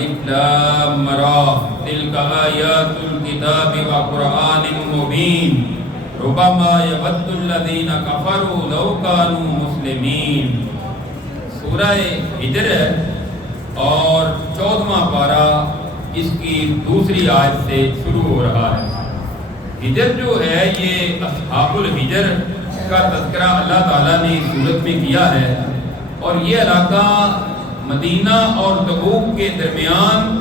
الف لام را تلک آیات الکتاب وقرآن مبین ربما یود الذین کفروا لو کانوا مسلمین۔ سورہ ہجر اور 14واں پارہ اس کی دوسری آیت سے شروع ہو رہا ہے۔ ہجر جو ہے یہ اصحاب الحجر کا تذکرہ اللہ تعالیٰ نے اس صورت میں کیا ہے، اور یہ علاقہ مدینہ اور تبوک کے درمیان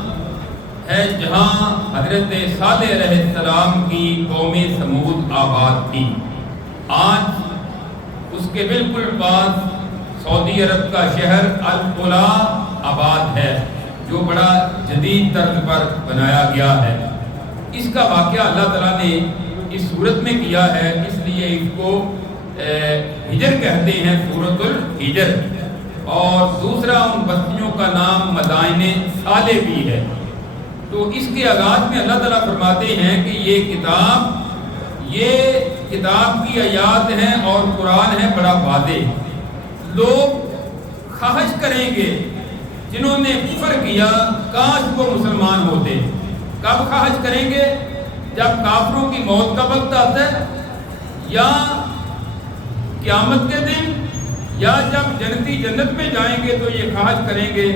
ہے، جہاں حضرت صالح علیہ السلام کی قوم سمود آباد تھی۔ آج اس کے بالکل پاس سعودی عرب کا شہر القلا آباد ہے، جو بڑا جدید طرز پر بنایا گیا ہے۔ اس کا واقعہ اللہ تعالیٰ نے اس صورت میں کیا ہے، اس لیے اس کو ہجر کہتے ہیں، سورۃ الحجر۔ اور دوسرا ان بستیوں کا نام مدائن صالح بھی ہے۔ تو اس کے آغاز میں اللہ تعالیٰ فرماتے ہیں کہ یہ کتاب کی آیات ہیں اور قرآن ہے بڑا واضح۔ لوگ خواہش کریں گے جنہوں نے کفر کیا، کاش وہ مسلمان ہوتے۔ کب خواہش کریں گے؟ جب کافروں کی موت کا وقت آتا ہے، یا قیامت کے دن، یا جب جنتی جنت میں جائیں گے تو یہ خواہش کریں گے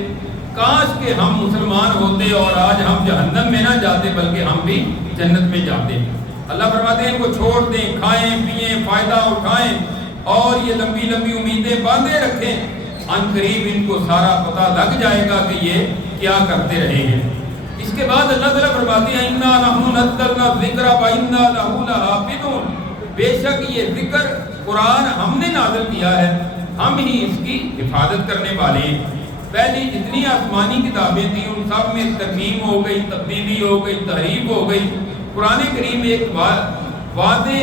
کاش کہ ہم مسلمان ہوتے اور آج ہم جہنم میں نہ جاتے بلکہ ہم بھی جنت میں جاتے۔ اللہ فرماتے ہیں ان کو چھوڑ دیں، کھائیں پیئیں، فائدہ اٹھائیں اور یہ لمبی لمبی امیدیں باندھے رکھیں، ان قریب ان کو سارا پتہ لگ جائے گا کہ یہ کیا کرتے رہے ہیں۔ اس کے بعد اللہ تعالیٰ فرماتے ہیں اِنَّا نَحْنُ نَزَّلْنَا الذِّكْرَ وَإِنَّا لَهُ لَحَافِظُونَ، بے شک یہ ذکر قرآن ہم نے نازل کیا ہے، ہم ہی اس کی حفاظت کرنے والے ہیں۔ پہلی جتنی آسمانی کتابیں تھیں ان سب میں ترمیم ہو گئی، تبدیلی ہو گئی، تحریف ہو گئی۔ قرآن کریم ایک واضح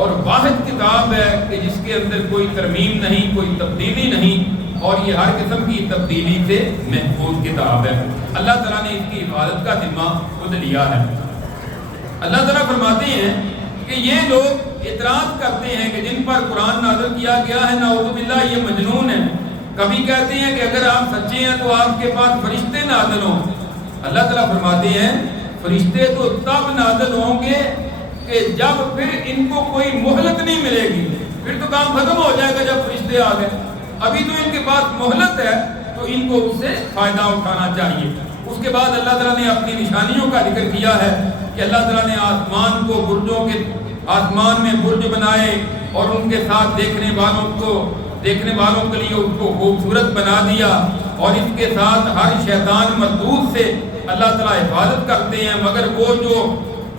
اور واحد کتاب ہے کہ جس کے اندر کوئی ترمیم نہیں، کوئی تبدیلی نہیں، اور یہ ہر قسم کی تبدیلی سے محفوظ کتاب ہے۔ اللہ تعالیٰ نے اس کی حفاظت کا ذمہ خود لیا ہے۔ اللہ تعالیٰ فرماتے ہیں کہ یہ لوگ اعتراض کرتے ہیں کہ جن پر قرآن نازل کیا گیا ہے نعوذ باللہ یہ مجنون ہے۔ کبھی کہتے ہیں کہ اگر آپ سچے ہیں تو آپ کے پاس فرشتے نازل ہوں۔ اللہ تعالیٰ فرماتے ہیں فرشتے تو تب نازل ہوں گے کہ جب پھر ان کو کوئی مہلت نہیں ملے گی، پھر تو کام ختم ہو جائے گا جب فرشتے آ گئے۔ ابھی تو ان کے پاس مہلت ہے تو ان کو اس سے فائدہ اٹھانا چاہیے۔ اس کے بعد اللہ تعالیٰ نے اپنی نشانیوں کا ذکر کیا ہے کہ اللہ تعالیٰ نے آسمان کو آسمان میں برج بنائے اور ان کے ساتھ دیکھنے والوں کے لیے اس کو خوبصورت بنا دیا، اور اس کے ساتھ ہر شیطان مردود سے اللہ تعالیٰ حفاظت کرتے ہیں، مگر وہ جو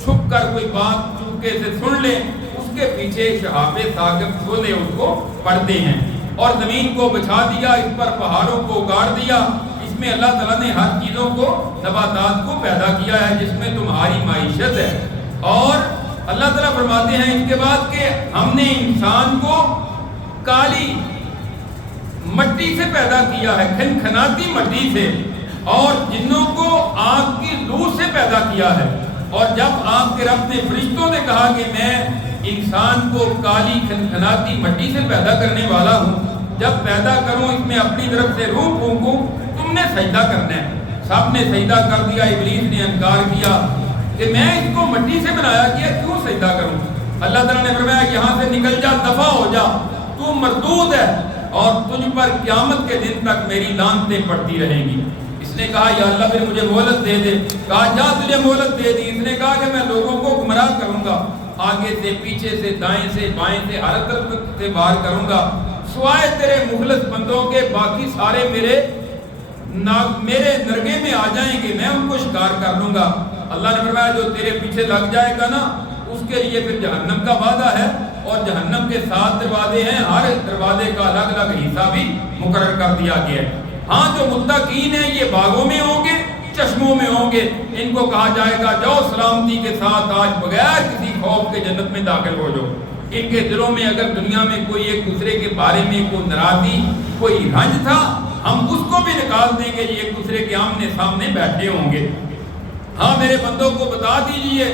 چھپ کر کوئی بات چپکے سے سن لے اس کے پیچھے شہاب ثاقب کھولے اس کو پڑھتے ہیں۔ اور زمین کو بچھا دیا، اس پر پہاڑوں کو گاڑ دیا، اس میں اللہ تعالیٰ نے ہر چیزوں کو، نباتات کو پیدا کیا ہے جس میں تمہاری معیشت ہے۔ اور اللہ تعالیٰ فرماتے ہیں اس کے بعد کہ ہم نے انسان کو کالی مٹی سے پیدا کیا ہے، کھنکھناتی مٹی سے، اور جنوں کو آگ کی لو سے پیدا کیا ہے۔ اور جب آپ کے رب نے فرشتوں نے کہا کہ میں انسان کو کالی کھنکھناتی مٹی سے پیدا کرنے والا ہوں، جب پیدا کروں اس میں اپنی طرف سے روح پھونکوں، تم نے سجدہ کرنا ہے۔ سب نے سجدہ کر دیا، ابلیس نے انکار کیا کہ میں اس کو مٹی سے بنایا کیا، کیوں سجدہ کروں؟ اللہ تعالیٰ نے فرمایا یہاں سے نکل جا، دفع ہو جا، تو مردود ہے اور تجھ پر قیامت کے دن تک میری لعنتیں پڑتی رہیں گی۔ اس نے کہا یا اللہ پھر مجھے مہلت دے دے۔ کہا جا تجھے مہلت دے دی۔ اس نے کہا کہ میں لوگوں کو گمراہ کروں گا، آگے سے پیچھے سے دائیں سے بائیں سے ہر طرف سے باہر کروں گا، سوائے تیرے مخلص بندوں کے باقی سارے میرے نرگے میں آ جائیں گے، میں ان کو شکار کر لوں گا۔ اللہ نے فرمایا جو تیرے پیچھے لگ جائے گا نا اس کے لیے پھر جہنم کا وعدہ ہے، اور جہنم کے 7 دروازے ہیں، ہر دروازے کا الگ الگ حصہ بھی مقرر کر دیا گیا ہے۔ ہاں جو متقین ہیں یہ باغوں میں ہوں گے، چشموں میں ہوں گے، ان کو کہا جائے گا جاؤ سلامتی کے ساتھ آج بغیر کسی خوف کے جنت میں داخل ہو جاؤ۔ ان کے دلوں میں اگر دنیا میں کوئی ایک دوسرے کے بارے میں کوئی ناراضی، کوئی رنج تھا، ہم اس کو بھی نکال دیں گے، یہ ایک دوسرے کے آمنے سامنے بیٹھے ہوں گے۔ ہاں میرے بندوں کو بتا دیجئے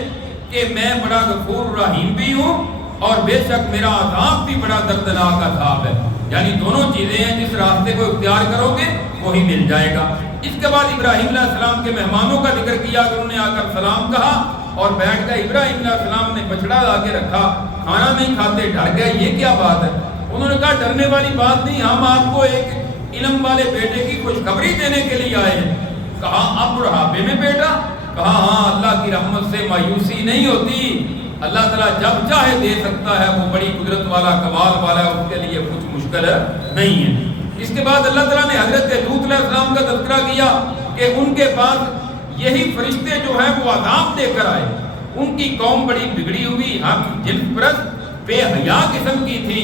کہ میں بڑا غفور رحیم بھی ہوں، اور بے شک میرا عذاب بھی بڑا دردناک عذاب ہے۔ یعنی دونوں چیزیں ہیں، جس راستے کو اختیار کرو گے وہی مل جائے گا۔ اس کے بعد ابراہیم علیہ السلام کے مہمانوں کا ذکر کیا کہ انہوں نے آ کر سلام کہا اور بیٹھ گئے. ابراہیم علیہ السلام نے بچڑا لا کے رکھا, کھانا نہیں کھاتے, ڈر گئے, یہ کیا بات ہے؟ انہوں نے کہا ڈرنے والی بات نہیں, ہم آپ کو ایک علم والے بیٹے کی خوشخبری دینے کے لیے آئے ہیں. کہا اب بڑھاپے میں بیٹا؟ کہا ہاں, اللہ کی رحمت سے مایوسی نہیں ہوتی, اللہ تعالیٰ جب چاہے دے سکتا ہے, وہ بڑی قدرت والا کمال والا ہے, اس کے لیے کچھ مشکل نہیں ہے. اس کے بعد اللہ تعالیٰ نے حضرت لوط علیہ السلام کا تذکرہ کیا کہ ان کے پاس یہی فرشتے جو ہیں وہ عذاب دے کر آئے. ان کی قوم بڑی بگڑی ہوئی, ہم جنس پرست بے حیا قسم کی تھی,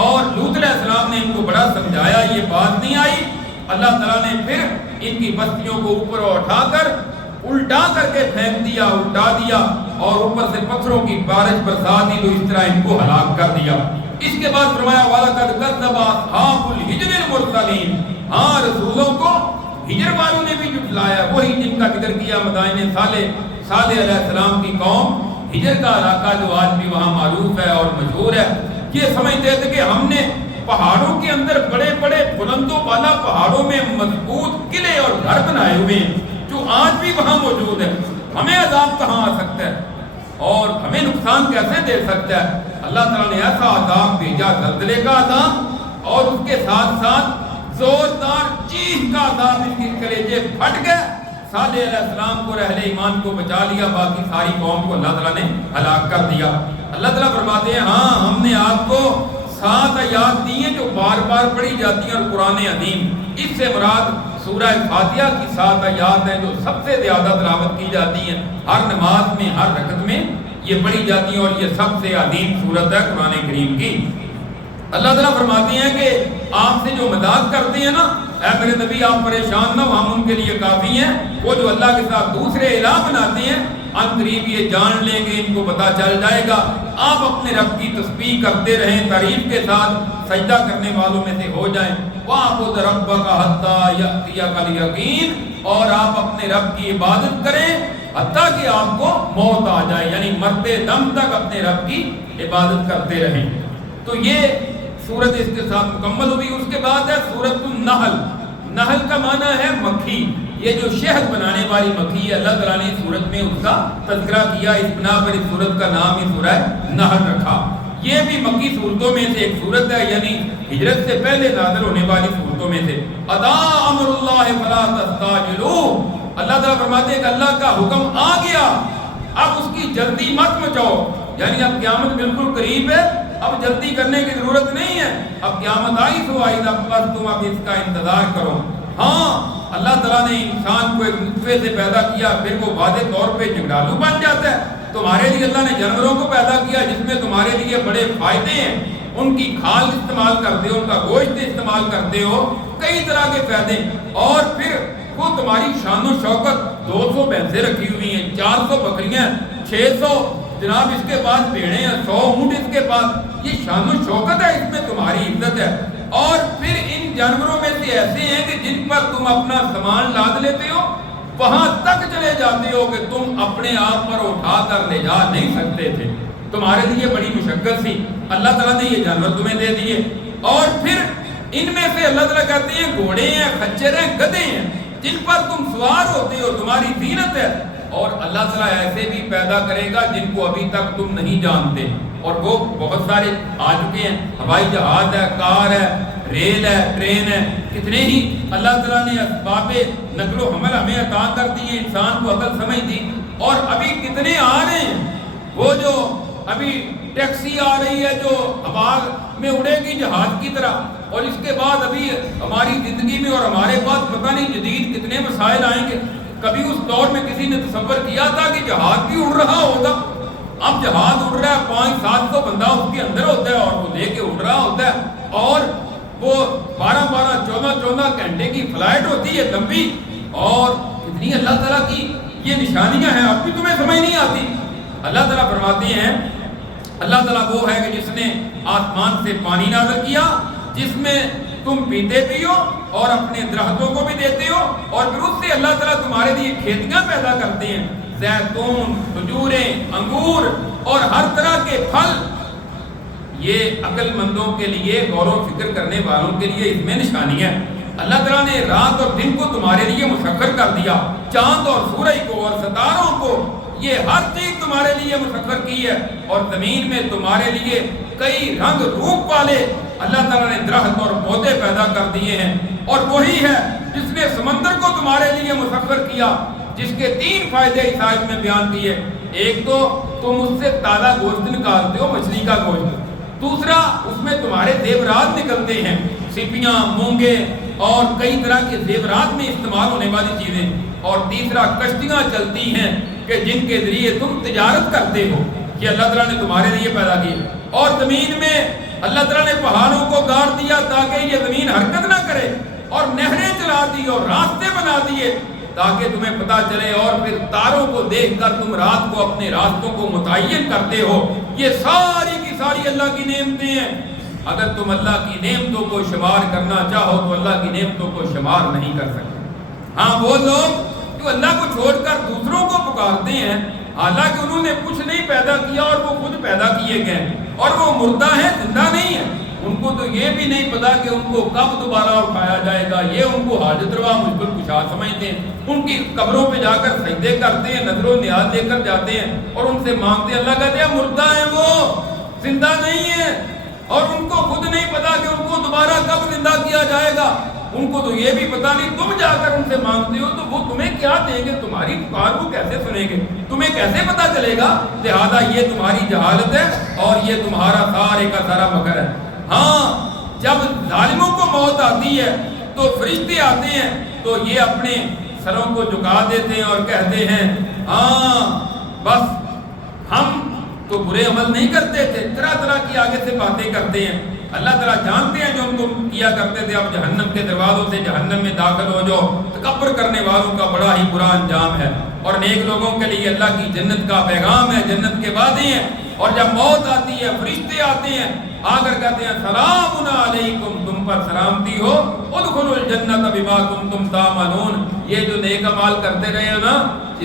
اور لوط علیہ السلام نے ان کو بڑا سمجھایا, یہ بات نہیں آئی. اللہ تعالیٰ نے پھر ان کی بستیوں کو اوپر اٹھا کر الٹا کر کے پھینک دیا, الٹا دیا, اور اوپر سے پتھروں کی بارش برسا دی, تو اس طرح ان کو ہلاک کر دیا. اس کے بعد فرمایا وَلَقَدْ كَذَّبَ أَصْحَابُ الْحِجْرِ الْمُرْسَلِينَ, ہاں رسولوں کو ہجر والوں نے بھی جھٹلایا, وہی جن کا ذکر کیا مدائن صالح علیہ السلام کی قوم. ہجر کا علاقہ جو آج بھی وہاں معروف ہے اور مشہور ہے, یہ سمجھتے تھے کہ ہم نے پہاڑوں کے اندر بڑے بڑے بلند و بالا پہاڑوں میں مضبوط قلعے اور گھر بنائے ہوئے ہیں جو آج بھی وہاں موجود ہے, ہمیں عذاب کہاں آ سکتا ہے اور ہمیں نقصان کیسے دے سکتا ہے؟ اللہ تعالیٰ نے ایسا عذاب بھیجا, زلزلے کا عذاب, اور اس کے ساتھ ساتھ زوردار چیخ کا عذاب, ان کے کلیجے پھٹ گئے. صالح علیہ السلام کو, اہل ایمان کو بچا لیا, باقی ساری قوم کو اللہ تعالیٰ نے ہلاک کر دیا. اللہ تعالیٰ فرماتے ہیں ہاں ہم نے آپ کو 7 آیات دی ہیں جو بار بار پڑھی جاتی ہیں, اور قرآن عظیم اس سے مراد سورہ فاتحہ کی 7 آیات ہیں جو سب سے زیادہ تلاوت کی جاتی ہیں, ہر نماز میں, ہر رکعت میں یہ پڑھی جاتی ہیں, اور یہ سب سے عظیم سورت ہے قرآن کریم کی. اللہ تعالیٰ فرماتے ہیں کہ آپ سے جو مذاق کرتے ہیں نا, اے میرے نبی آپ پریشان نہ ہو, ہم ان کے لیے کافی ہیں. وہ جو اللہ کے ساتھ دوسرے الہ بناتے ہیں, ان قریب یہ جان لیں گے, ان کو پتہ چل جائے گا. آپ اپنے رب کی تسبیح کرتے رہیں, تعریف کے ساتھ سجدہ کرنے والوں میں سے ہو جائیں. وَاعْبُدْ رَبَّكَ حَتَّىٰ يَأْتِيَكَ الْيَقِينُ, اور آپ اپنے رب کی عبادت کریں حتیٰ کہ آپ کو موت آ جائے, یعنی مرتے دم تک اپنے رب کی عبادت کرتے رہیں. تو یہ سورت اس کے ساتھ مکمل ہوئی. اس کے بعد ہے سورت النحل. نحل کا معنی ہے مکھی, یہ جو شہد بنانے والی مکھی ہے, اللہ تعالیٰ نے سورت میں اس کا تذکرہ کیا, اس بنا پر اس سورت کا نام ہی سورہ نحل رکھا. یہ بھی مکی صورتوں میں سے ایک صورت ہے, یعنی ہجرت سے پہلے نازل ہونے والی صورتوں میں سے. ادا امر اللہ فلا تستعجلوا, اللہ تعالیٰ فرماتے ہیں کہ اللہ کا حکم آ گیا, اب اس کی جلدی مت مچاؤ, یعنی اب قیامت بالکل قریب ہے, اب جلدی کرنے کی ضرورت نہیں ہے, اب قیامت آئی تو آئی, بس تم اب اس کا انتظار کرو. ہاں اللہ تعالیٰ نے انسان کو ایک نطفے سے پیدا کیا, پھر وہ واضح طور پہ جھگڑالو بن جاتا ہے. تمہارے لیے اللہ نے جانوروں کو پیدا کیا جس میں تمہارے لیے بڑے فائدے ہیں, ان کی کھال استعمال کرتے ہو, ان کا گوشت استعمال کرتے ہو, کئی طرح کے فائدے. اور پھر وہ تمہاری شان و شوکت, 200 بھینسیں رکھی ہوئی ہیں, 400 بکریاں, 600 جناب اس کے پاس بھیڑیں ہیں, 100 اونٹ اس کے پاس, یہ شان و شوکت ہے, اس میں تمہاری عزت ہے. اور پھر ان جانوروں میں سے ایسے ہیں کہ جن پر تم اپنا سامان لاد لیتے ہو, وہاں تک چلے جاتے ہو کہ تم اپنے آپ پر اٹھا کر لے جا نہیں سکتے تھے, تمہارے لیے بڑی مشقت تھی. اللہ تعالیٰ نے یہ جانور تمہیں دے دیے. اور پھر ان میں سے اللہ تعالیٰ کہتے ہیں گھوڑے ہیں, خچر ہیں, گدھے ہیں, جن پر تم سوار ہوتے ہو, تمہاری زینت ہے. اور اللہ تعالیٰ ایسے بھی پیدا کرے گا جن کو ابھی تک تم نہیں جانتے, اور وہ بہت سارے آ چکے ہیں. ہوائی جہاز ہے, کار ہے, ریل ہے, ٹرین ہے, کتنے ہی اللہ تعالیٰ نے اسباب نقل و حمل ہمیں عطا کر دیے, انسان کو عقل سمجھ دی. اور ابھی کتنے آ رہے ہیں, وہ جو ابھی ٹیکسی آ رہی ہے جو ہوا میں اڑے گی جہاز کی طرح, اور اس کے بعد ابھی ہماری زندگی میں اور ہمارے پاس پتہ نہیں جدید کتنے مسائل آئیں گے. کبھی اس دور میں کسی نے تصور کیا تھا کہ جہاز بھی اڑ رہا ہوگا؟ اب جہاز اڑ رہا ہے, 500-700 بندہ اس کے اندر ہوتا ہے اور وہ لے کے اڑ رہا ہوتا ہے, اور وہ 12-12, 14-14 گھنٹے کی فلائٹ ہوتی ہے لمبی. اور کتنی اللہ تعالیٰ کی یہ نشانیاں ہیں, اب بھی تمہیں سمجھ نہیں آتی. اللہ تعالیٰ فرماتے ہیں, اللہ تعالیٰ وہ ہے کہ جس نے آسمان سے پانی نازل کیا جس میں تم پیتے پیو اور اپنے درختوں کو بھی دیتے ہو, اور پھر اس سے اللہ تعالیٰ تمہارے لیے کھیتیاں پیدا کرتے ہیں, زیتون, کھجوریں, انگور اور ہر طرح کے پھل. یہ عقل مندوں کے لیے, غور و فکر کرنے والوں کے لیے اس میں نشانی ہے. اللہ تعالیٰ نے رات اور دن کو تمہارے لیے مسخر کر دیا، چاند اور سورج کو اور ستاروں کو، یہ ہر چیز تمہارے لیے مسخر کی ہے، اور زمین میں تمہارے لیے کئی رنگ روپ والے اللہ تعالیٰ نے درخت اور پودے پیدا کر دیے ہیں، اور وہی ہے جس نے سمندر کو تمہارے لیے مسخر کیا، جس کے 3 فائدے اس آیت میں بیان کیے۔ ایک تو تم اس سے تازہ گوشت نکالتے ہو، مچھلی کا گوشت، دوسرا اس میں تمہارے زیورات نکلتے ہیں، سیپیاں، مونگے اور کئی طرح کے زیورات میں استعمال ہونے والی چیزیں، اور تیسرا کشتیاں چلتی ہیں کہ جن کے ذریعے تم تجارت کرتے ہو، یہ اللہ تعالیٰ نے تمہارے لیے پیدا کی۔ اور زمین میں اللہ تعالیٰ نے پہاڑوں کو گاڑ دیا تاکہ یہ زمین حرکت نہ کرے، اور نہریں چلا دی اور راستے بنا دیے تاکہ تمہیں پتہ چلے، اور پھر تاروں کو دیکھ کر تم رات کو اپنے راستوں کو متعین کرتے ہو۔ یہ ساری کی ساری اللہ کی نعمتیں ہیں۔ اگر تم اللہ کی نعمتوں کو شمار کرنا چاہو تو اللہ کی نعمتوں کو شمار نہیں کر سکتے۔ ہاں وہ لوگ جو اللہ کو چھوڑ کر دوسروں کو پکارتے ہیں، حالانکہ انہوں نے کچھ نہیں پیدا کیا اور وہ خود پیدا کیے گئے، اور وہ مردہ ہیں، زندہ نہیں ہیں، ان کو تو یہ بھی نہیں پتا کہ ان کو کب دوبارہ اٹھایا جائے گا، یہ ان کو حاجت روا مشکل کشا سمجھتے ہیں، ان کی قبروں پہ جا کر سجدے کرتے ہیں، نظر و نیاز لے کر جاتے ہیں اور ان سے مانگتے ہیں۔ اللہ کہتے ہیں مردہ ہیں، وہ زندہ نہیں ہیں، اور ان کو خود نہیں پتا کہ ان کو دوبارہ کب زندہ کیا جائے گا، ان کو تو یہ بھی پتا نہیں، تم جا کر ان سے مانگتے ہو تو وہ تمہیں کیا دیں گے، تمہاری پکار کو کیسے سنیں گے، تمہیں کیسے پتا چلے گا؟ لہذا یہ تمہاری جہالت ہے اور یہ تمہارا سارے کا سارا مکر ہے۔ ہاں جب ظالموں کو موت آتی ہے تو فرشتے آتے ہیں تو یہ اپنے سروں کو جھکا دیتے ہیں اور کہتے ہیں ہاں بس ہم تو برے عمل نہیں کرتے تھے، طرح طرح کی آگے سے باتیں کرتے ہیں۔ اللہ تعالیٰ جانتے ہیں جو ان کو کیا کرتے تھے، اب جہنم کے دروازوں سے جہنم میں داخل ہو جاؤ، تکبر کرنے والوں کا بڑا ہی برا انجام ہے، اور نیک لوگوں کے لیے اللہ کی جنت کا پیغام ہے، جنت کے وعدے ہیں۔ اور جب موت آتی ہے فرشتے آتے ہیں، آ کر کہتے ہیں سلام علیکم، تم پر سلامتی ہو، ادخلوا الجنت بما کنتم تعملون، یہ جو نیک اعمال کرتے رہے ہو نا،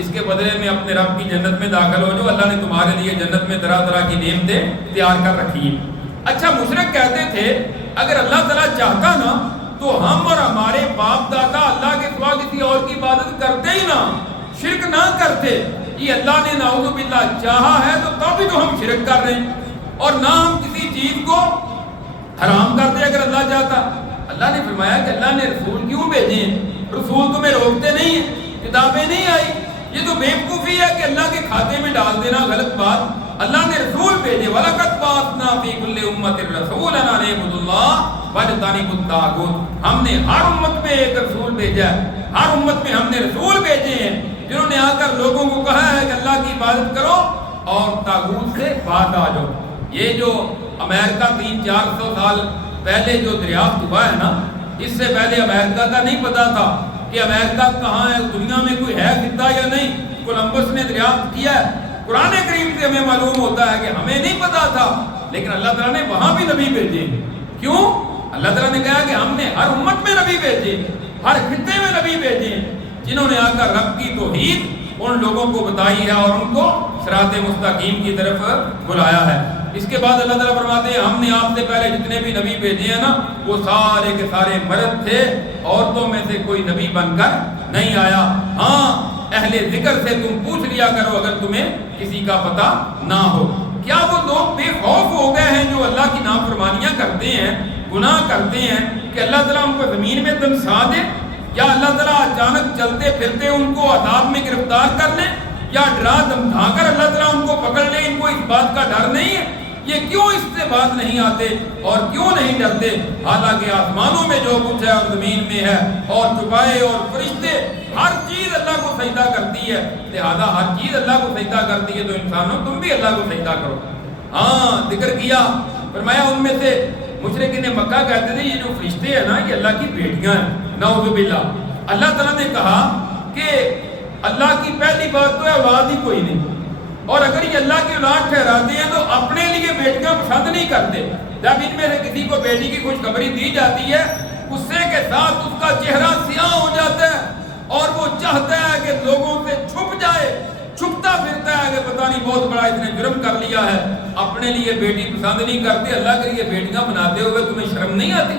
اس کے بدلے میں اپنے رب کی جنت میں داخل ہو جو اللہ نے تمہارے لیے جنت میں طرح طرح کی نعمتیں تیار کر رکھی ہیں۔ اچھا مشرک کہتے تھے اگر اللہ تعالیٰ چاہتا نا تو ہم اور ہمارے باپ دادا اللہ کے سوا کسی اور کی عبادت کرتے ہی نہ، شرک نہ کرتے، یہ اللہ نے نعوذ باللہ چاہا ہے تو تب بھی تو ہم شرک کر رہے ہیں، اور نہ ہم کسی چیز کو حرام کرتے اگر اللہ چاہتا۔ اللہ نے فرمایا کہ اللہ نے رسول کیوں بھیجے ہیں، رسول تمہیں روکتے نہیں ہیں، کتابیں نہیں آئی، یہ تو بیوقوفی ہے کہ اللہ کے کھاتے میں ڈال دینا غلط بات۔ اللہ نے رسول بھیجے، وَلَقَدْ بَعَثْنَا فِي كُلِّ أُمَّةٍ رَسُولًا أَنِ اعْبُدُوا اللَّهَ وَاجْتَنِبُوا الطَّاغُوتَ، ہم نے ہر امت میں ایک رسول بھیجا ہے، ہر امت میں ہم نے رسول بھیجے ہیں جنہوں نے آ کر لوگوں کو کہا ہے کہ اللہ کی عبادت کرو اور طاغوت سے باز آ جاؤ۔ یہ جو امریکہ 300-400 سال پہلے جو دریافت ہوا ہے نا، اس سے پہلے امریکہ کا نہیں پتا تھا کہ امریکہ کہاں ہے، دنیا میں کوئی ہے خطہ یا نہیں، کولمبس نے دریافت کیا ہے۔ قرآن کریم سے ہمیں معلوم ہوتا ہے کہ ہمیں نہیں پتا تھا، لیکن اللہ تعالیٰ نے وہاں بھی نبی بھیجے۔ کیوں؟ اللہ تعالیٰ نے کہا کہ ہم نے ہر امت میں نبی بھیجے، ہر خطے میں نبی بھیجے، جنہوں نے آ کر رب کی توحید ان لوگوں کو بتائی ہے اور ان کو صراط مستقیم کی طرف بلایا ہے۔ اس کے بعد اللہ تعالیٰ فرماتے ہیں ہم نے آپ سے پہلے جتنے بھی نبی بھیجے ہیں نا، وہ سارے کے سارے مرد تھے، عورتوں میں سے کوئی نبی بن کر نہیں آیا۔ ہاں اہل ذکر سے تم پوچھ لیا کرو اگر تمہیں کسی کا پتہ نہ ہو۔ کیا وہ لوگ بے خوف ہو گئے ہیں جو اللہ کی نافرمانیاں کرتے ہیں، گناہ کرتے ہیں، کہ اللہ تعالیٰ ان کو زمین میں دنسا دے، یا اللہ تعالیٰ اچانک چلتے پھرتے ان کو عذاب میں گرفتار کر لے، یا ڈرا دھمکا کر اللہ تعالیٰ ان کو پکڑ لے؟ ان کو اس بات کا ڈر نہیں ہے؟ یہ کیوں اس سے بات نہیں آتے اور کیوں نہیں ڈرتے؟ حالانکہ آسمانوں میں جو کچھ ہے اور زمین میں ہے، اور چھپائے اور فرشتے، ہر چیز اللہ کو سجدہ کرتی ہے، لہذا ہر چیز اللہ کو سجدہ کرتی ہے تو انسانوں تم بھی اللہ کو سجدہ کرو۔ ہاں ذکر کیا، فرمایا ان میں سے مشرکین مکہ کہتے تھے یہ جو فرشتے ہیں نا یہ اللہ کی بیٹیاں ہیں، نعوذ باللہ۔ اللہ تعالیٰ نے کہا کہ اللہ کی پہلی بات تو ہے اولاد ہی کوئی نہیں، اور اگر یہ اللہ کی اولاد ٹھہراتے ہیں تو اپنے لیے بیٹیاں پسند نہیں کرتے۔ جب ان میں سے کسی کو بیٹی کی خوشخبری دی جاتی ہے، غصے کے ساتھ اس کا چہرہ سیاہ ہو جاتا ہے اور وہ چاہتا ہے کہ لوگوں سے چھپ جائے، چھپتا پھرتا ہے کہ پتہ نہیں بہت بڑا اس نے جرم کر لیا ہے۔ اپنے لیے بیٹی پسند نہیں کرتے، اللہ کے لیے بیٹیاں بناتے ہوئے تمہیں شرم نہیں آتی؟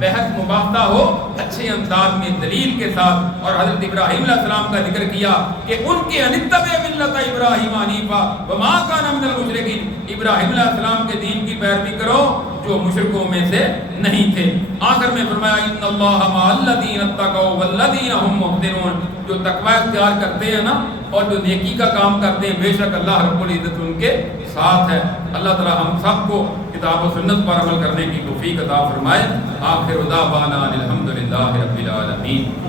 بحث مباحثہ ہو اچھے انداز میں دلیل کے ساتھ. اور حضرت ابراہیم علیہ السلام کا ذکر کیا کہ ان کے انتبع ملت ابراہیم حنیفا وما کان من المشرکین. ابراہیم علیہ السلام کے دین کی پیروی کرو جو مشرکوں میں سے نہیں تھے. آخر میں فرمایا ان اللہ مع الذین اتقوا والذین هم محسنون. جو تقوی اختیار کرتے ہیں نا اور جو نیکی کا کام کرتے ہیں بے شک اللہ رب العزت ان کے ساتھ ہے. اللہ تعالی ہم سب کو کتاب و سنت پر عمل کرنے کی توفیق عطا فرمائے. آخر دعوانا الحمدللہ رب العالمین.